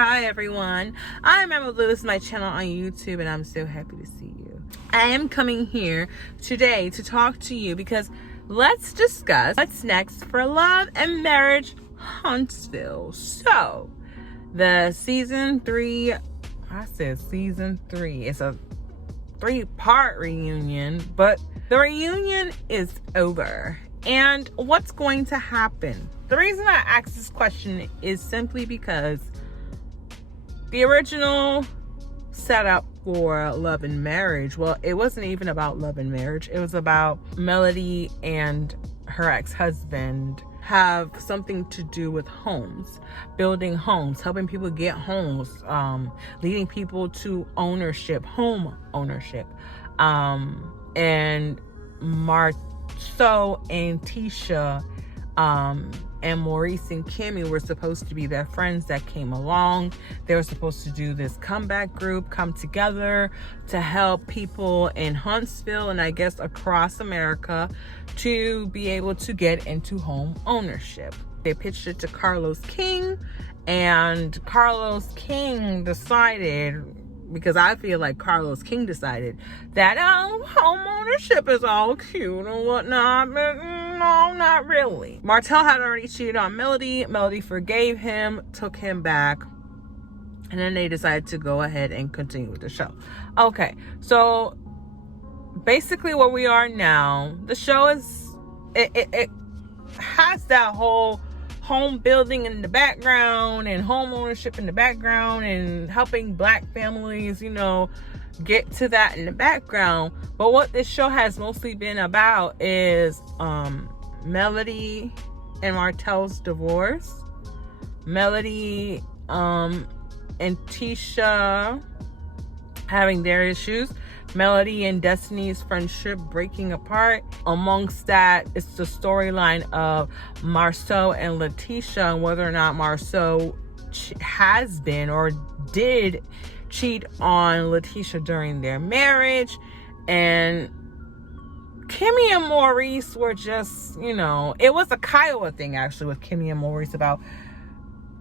Hi everyone, I'm Emerald Louu. This is my channel on YouTube and I'm so happy to see you. I am coming here today to talk to you because let's discuss what's next for Love and Marriage Huntsville. So, the season 3, it's a 3-part reunion, but the reunion is over. And what's going to happen? The reason I ask this question is simply because the original setup for Love and Marriage, well, it wasn't even about love and marriage. It was about Melody and her ex-husband have something to do with homes, building homes, helping people get homes, leading people to ownership, home ownership. And Marceau and Tisha and Maurice and Kimmy were supposed to be their friends that came along. They were supposed to do this comeback group, come together to help people in Huntsville and I guess across America to be able to get into home ownership. They pitched it to Carlos King, and Carlos King decided, because I feel like Carlos King decided that home ownership is all cute and whatnot, but no, not really. Martell had already cheated on Melody. Melody forgave him, took him back, and then they decided to go ahead and continue with the show. Okay, so basically where we are now, the show is, it has that whole home building in the background and home ownership in the background and helping Black families, get to that in the background. But what this show has mostly been about is Melody and Martell's divorce, Melody and Tisha having their issues, Melody and Destiny's friendship breaking apart. Amongst that, it's the storyline of Marceau and Letitia and whether or not Marceau has been or did cheat on Letitia during their marriage. And Kimmy and Maurice were just, it was a Kiowa thing actually with Kimmy and Maurice about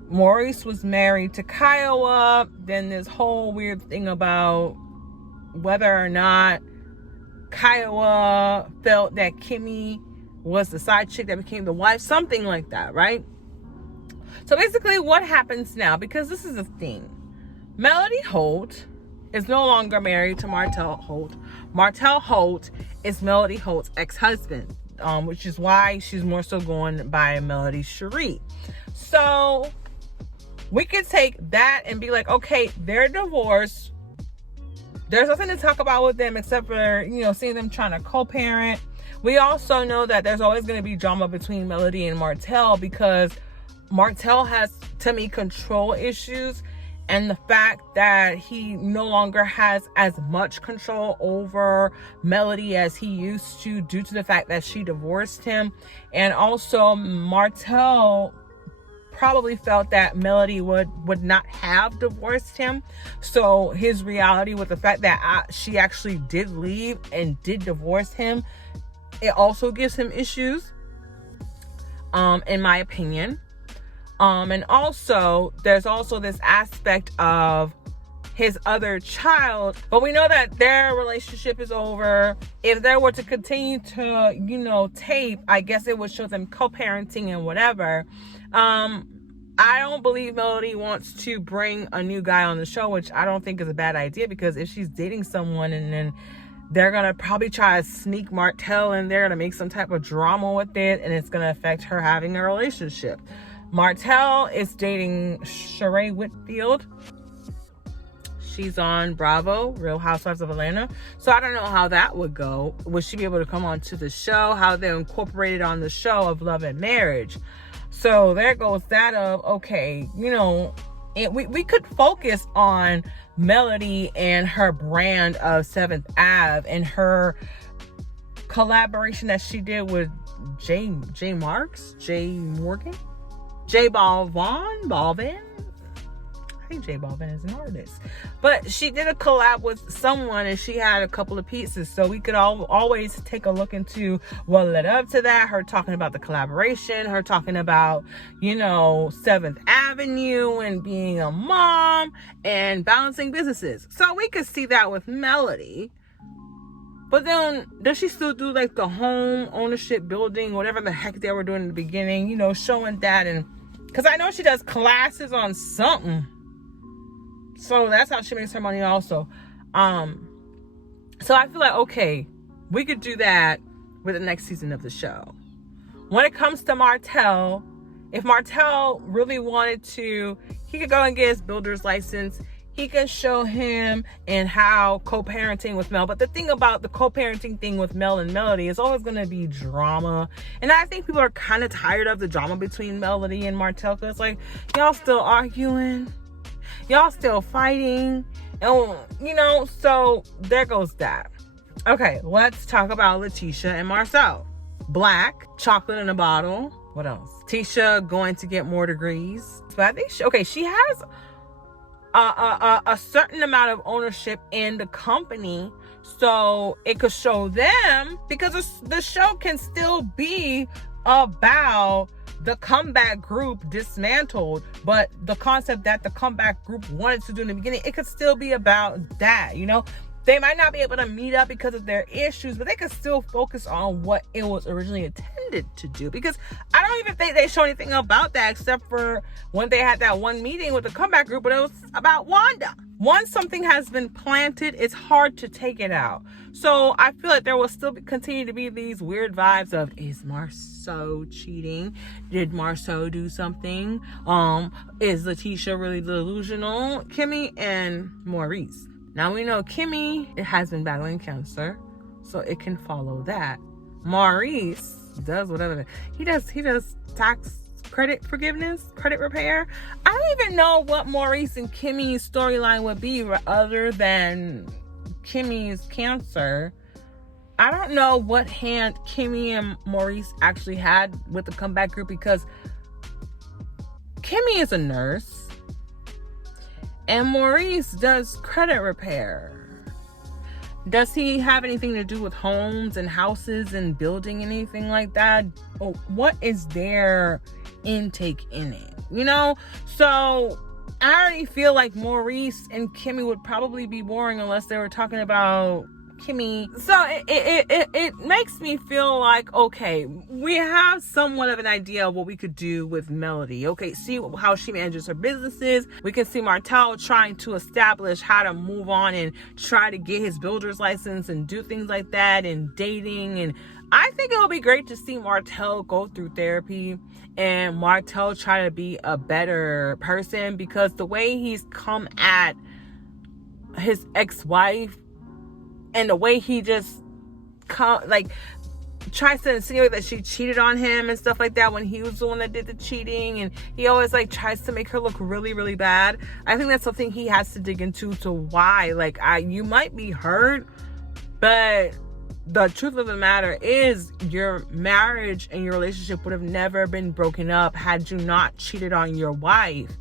Maurice was married to Kiowa. Then this whole weird thing about whether or not Kiowa felt that Kimmy was the side chick that became the wife, something like that, right? So basically what happens now, because this is a thing, Melody Holt is no longer married to Martell Holt. Martell Holt is Melody Holt's ex-husband, which is why she's more so going by Melody Cherie. So we could take that and be like, okay, they're divorced. There's nothing to talk about with them except for, seeing them trying to co-parent. We also know that there's always going to be drama between Melody and Martell because Martell has, to me, control issues. And the fact that he no longer has as much control over Melody as he used to due to the fact that she divorced him. And also Martell probably felt that Melody would not have divorced him. So his reality with the fact that she actually did leave and did divorce him, it also gives him issues, in my opinion. And also, there's also this aspect of his other child, but we know that their relationship is over. If they were to continue to, tape, I guess it would show them co-parenting and whatever. I don't believe Melody wants to bring a new guy on the show, which I don't think is a bad idea, because if she's dating someone and then they're going to probably try to sneak Martell in there to make some type of drama with it, and it's going to affect her having a relationship. Martell is dating Sheree Whitfield. She's on Bravo, Real Housewives of Atlanta. So I don't know how that would go. Would she be able to come on to the show? How they incorporated on the show of Love and Marriage. So there goes that of, okay, we could focus on Melody and her brand of 7th Ave and her collaboration that she did with J Balvin. Hey, J Balvin is an artist. But she did a collab with someone and she had a couple of pieces. So we could always take a look into what led up to that. Her talking about the collaboration, her talking about, 7th Avenue and being a mom and balancing businesses. So we could see that with Melody. But then, does she still do like the home ownership building, whatever the heck they were doing in the beginning, showing that? And because I know she does classes on something. So that's how she makes her money also. So I feel like, okay, we could do that with the next season of the show. When it comes to Martell, if Martell really wanted to, he could go and get his builder's license. He can show him and how co-parenting with Mel. But the thing about the co-parenting thing with Mel and Melody is always going to be drama. And I think people are kind of tired of the drama between Melody and Martell. Because, like, y'all still arguing. Y'all still fighting. And, so there goes that. Okay, let's talk about Letitia and Marcel. Black, chocolate in a bottle. What else? Tisha going to get more degrees. But I think, she has a certain amount of ownership in the company, so it could show them, because the show can still be about the comeback group dismantled, but the concept that the comeback group wanted to do in the beginning, it could still be about that. They might not be able to meet up because of their issues, but they could still focus on what it was originally intended to do. Because I don't even think they show anything about that, except for when they had that one meeting with the comeback group, but it was about Wanda. Once something has been planted, it's hard to take it out. So I feel like there will still continue to be these weird vibes of, is Marceau cheating? Did Marceau do something? Is Letitia really delusional? Kimmy and Maurice. Now we know Kimmy has been battling cancer, so it can follow that. Maurice does whatever he does. He does tax credit forgiveness, credit repair. I don't even know what Maurice and Kimmy's storyline would be other than Kimmy's cancer. I don't know what hand Kimmy and Maurice actually had with the comeback group, because Kimmy is a nurse. And Maurice does credit repair. Does he have anything to do with homes and houses and building, anything like that? Oh, what is their intake in it? So I already feel like Maurice and Kimmy would probably be boring unless they were talking about Kimmy. So it makes me feel like, okay, we have somewhat of an idea of what we could do with Melody. Okay, see how she manages her businesses. We can see Martell trying to establish how to move on and try to get his builder's license and do things like that, and dating. And I think it would be great to see Martell go through therapy and Martell try to be a better person, because the way he's come at his ex-wife and the way he just tries to insinuate that she cheated on him and stuff like that when he was the one that did the cheating, and he always tries to make her look really, really bad. I think that's something he has to dig into, to why you might be hurt, but the truth of the matter is your marriage and your relationship would have never been broken up had you not cheated on your wife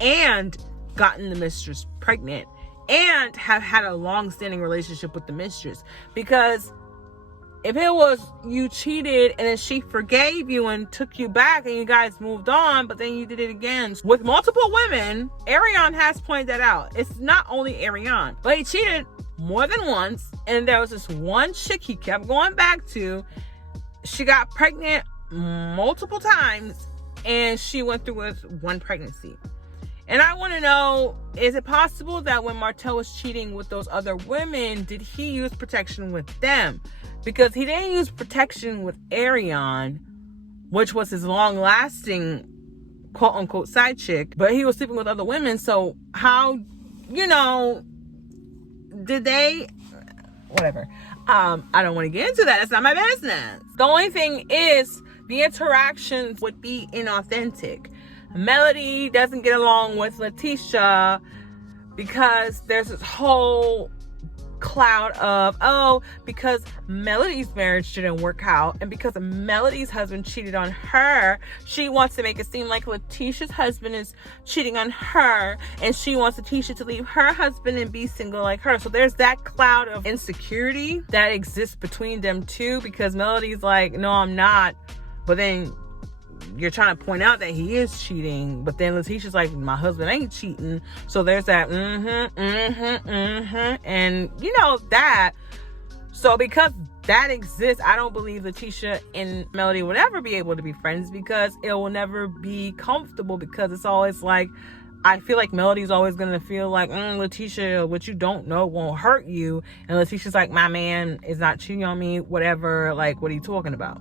and gotten the mistress pregnant and have had a long-standing relationship with the mistress. Because if it was you cheated and then she forgave you and took you back and you guys moved on, but then you did it again with multiple women, Ariane has pointed that out. It's not only Ariane, but he cheated more than once, and there was this one chick he kept going back to. She got pregnant multiple times, and she went through with one pregnancy. And I want to know, is it possible that when Martell was cheating with those other women, did he use protection with them? Because he didn't use protection with Ariane, which was his long-lasting quote-unquote side chick, but he was sleeping with other women. So how, did they, whatever. I don't want to get into that. It's not my business. The only thing is, the interactions would be inauthentic. Melody doesn't get along with Letitia because there's this whole cloud of, oh, because Melody's marriage didn't work out, and because Melody's husband cheated on her, she wants to make it seem like Letitia's husband is cheating on her, and she wants Letitia to leave her husband and be single like her. So there's that cloud of insecurity that exists between them two, because Melody's like, no, I'm not, but then you're trying to point out that he is cheating, but then Letitia's like, my husband ain't cheating. So there's that and you know that. So because that exists, I don't believe Letitia and Melody would ever be able to be friends, because it will never be comfortable, because it's always like, I feel like Melody's always going to feel like, Letitia, what you don't know won't hurt you. And Letitia's like, my man is not cheating on me, whatever, like, what are you talking about?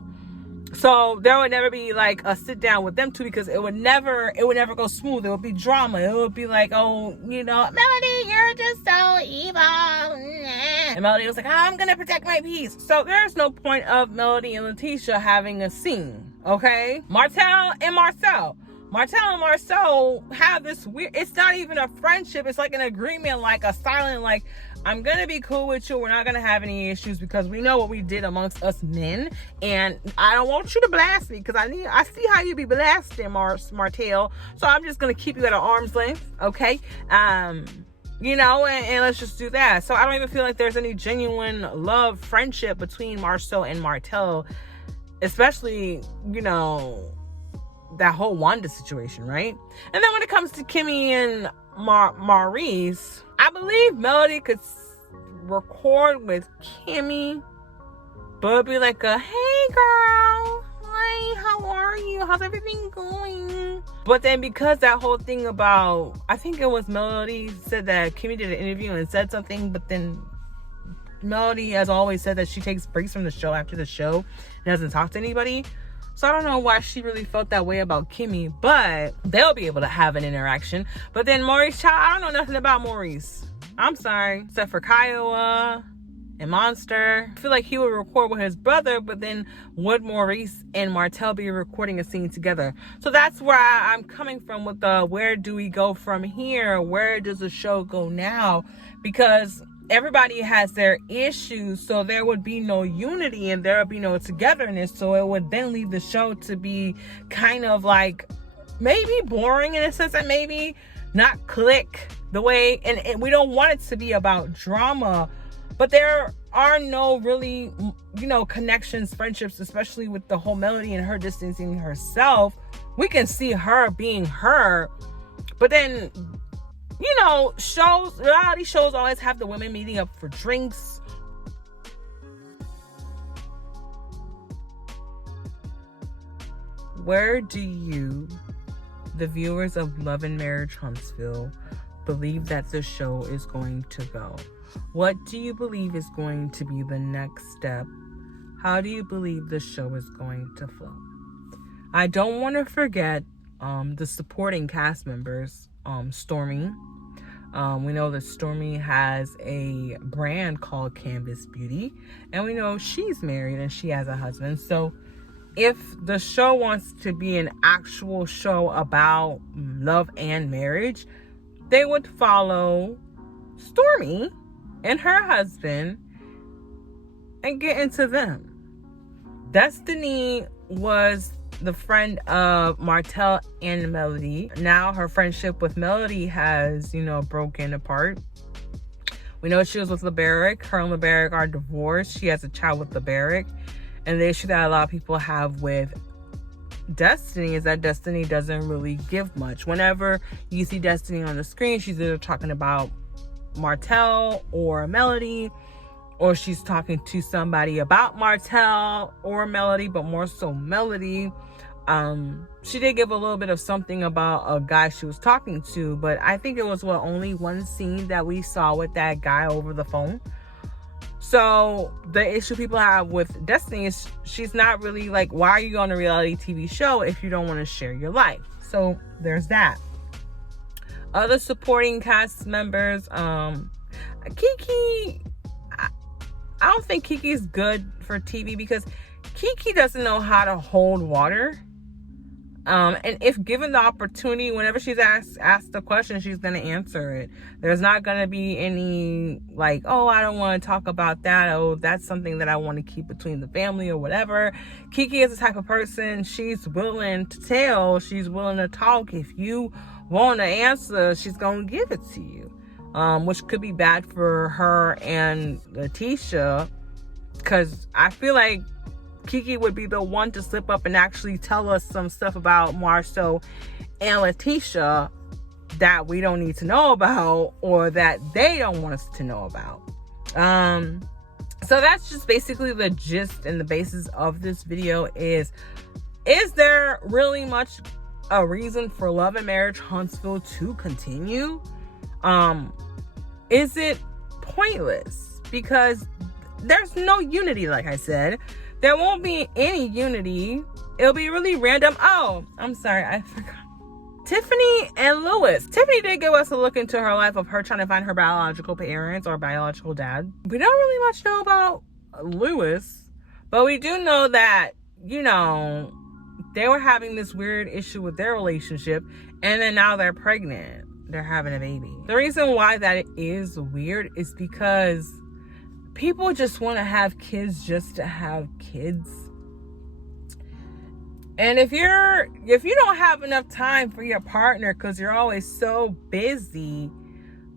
So there would never be like a sit down with them two, because it would never go smooth. It would be drama. It would be like, oh, you know, Melody, you're just so evil. And Melody was like, I'm gonna protect my peace. So there's no point of Melody and Letitia having a scene, okay? Martell and Marcel have this weird, it's not even a friendship, it's like an agreement, like a silent, like, I'm gonna be cool with you, we're not gonna have any issues, because we know what we did amongst us men, and I don't want you to blast me, because I see how you be blasting, Martell, so I'm just gonna keep you at an arm's length, okay? You know, and let's just do that. So I don't even feel like there's any genuine love, friendship between Marcel and Martell, especially, you know, that whole Wanda situation, right? And then when it comes to Kimmy and Maurice, I believe Melody could record with Kimmy, but it'd be like a, hey girl, hi, how are you? How's everything going? But then because that whole thing about, I think it was Melody said that Kimmy did an interview and said something, but then Melody has always said that she takes breaks from the show after the show and doesn't talk to anybody. So I don't know why she really felt that way about Kimmy, but they'll be able to have an interaction. But then Maurice, child, I don't know nothing about Maurice. I'm sorry, except for Kiowa and Monster. I feel like he would record with his brother, but then would Maurice and Martell be recording a scene together? So that's where I'm coming from with the, where do we go from here? Where does the show go now? Because everybody has their issues, so there would be no unity and there would be no togetherness. So it would then lead the show to be kind of like maybe boring in a sense, and maybe not click the way, and we don't want it to be about drama, but there are no really, you know, connections, friendships, especially with the whole Melody and her distancing herself. We can see her being her, but then, you know, reality shows always have the women meeting up for drinks. Where do you, the viewers of Love and Marriage Huntsville, believe that the show is going to go? What do you believe is going to be the next step? How do you believe the show is going to flow? I don't want to forget the supporting cast members. Stormy. We know that Stormy has a brand called Canvas Beauty, and we know she's married and she has a husband. So if the show wants to be an actual show about love and marriage, they would follow Stormy and her husband and get into them. Destiny was the friend of Martell and Melody. Now her friendship with Melody has, you know, broken apart. We know she was with LeBaric. Her and LeBaric are divorced. She has a child with LeBaric. And the issue that a lot of people have with Destiny is that Destiny doesn't really give much. Whenever you see Destiny on the screen, she's either talking about Martell or Melody, or she's talking to somebody about Martell or Melody, but more so Melody. She did give a little bit of something about a guy she was talking to, but I think it was only one scene that we saw with that guy over the phone. So the issue people have with Destiny is she's not really like, why are you on a reality TV show if you don't want to share your life? So there's that. Other supporting cast members, Kiki, I don't think Kiki's good for TV because Kiki doesn't know how to hold water. And if given the opportunity, whenever she's asked a question, she's going to answer it. There's not going to be any like, oh, I don't want to talk about that. Oh, that's something that I want to keep between the family or whatever. Kiki is the type of person, she's willing to tell. She's willing to talk. If you want to answer, she's going to give it to you. Which could be bad for her and Letitia, because I feel like Kiki would be the one to slip up and actually tell us some stuff about Marceau and Letitia that we don't need to know about, or that they don't want us to know about. So that's just basically the gist and the basis of this video. Is there really much a reason for Love and Marriage Huntsville to continue? Is it pointless? Because there's no unity, like I said. There won't be any unity. It'll be really random. Oh, I'm sorry, I forgot. Tiffany and Louis. Tiffany did give us a look into her life of her trying to find her biological parents or biological dad. We don't really much know about Louis, but we do know that, you know, they were having this weird issue with their relationship, and then now they're pregnant. They're having a baby. The reason why that is weird is because people just want to have kids just to have kids. And if you don't have enough time for your partner because you're always so busy,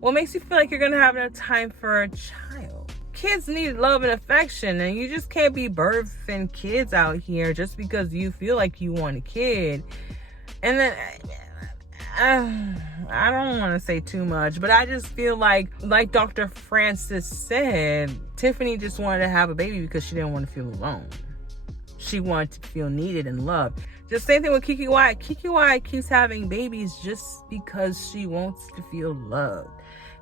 what makes you feel like you're going to have enough time for a child? Kids need love and affection, and you just can't be birthing kids out here just because you feel like you want a kid. And then I don't want to say too much, but I just feel like Dr. Francis said, Tiffany just wanted to have a baby because she didn't want to feel alone. She wanted to feel needed and loved. Just same thing with Kiki Wyatt. Kiki Wyatt keeps having babies just because she wants to feel loved,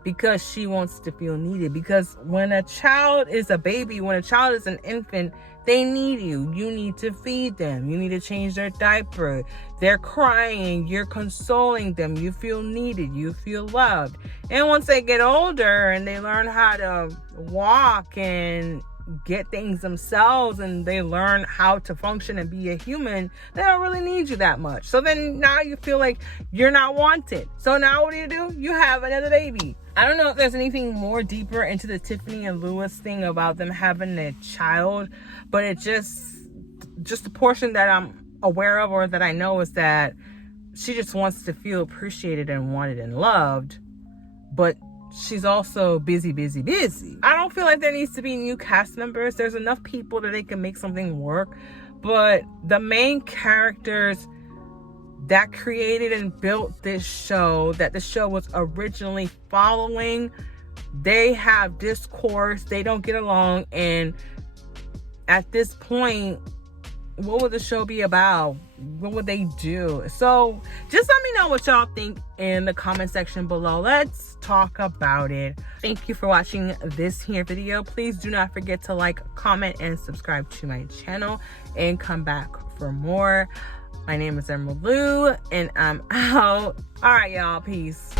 because she wants to feel needed. Because when a child is a baby, when a child is an infant, they need you. You need to feed them. You need to change their diaper. They're crying. You're consoling them. You feel needed. You feel loved. And once they get older and they learn how to walk and get things themselves, and they learn how to function and be a human, they don't really need you that much. So then now you feel like you're not wanted. So now what do? You have another baby. I don't know if there's anything more deeper into the Tiffany and Louis thing about them having a child, but it just the portion that I'm aware of or that I know is that she just wants to feel appreciated and wanted and loved, but she's also busy. I don't feel like there needs to be new cast members. There's enough people that they can make something work, but the main characters that created and built this show, that the show was originally following, they have discourse, they don't get along, and at this point, what would the show be about? What would they do? So just let me know what y'all think in the comment section below. Let's talk about it. Thank you for watching this here video. Please do not forget to like, comment, and subscribe to my channel, and come back for more. My name is Emerald Louu, and I'm out. All right, y'all. Peace.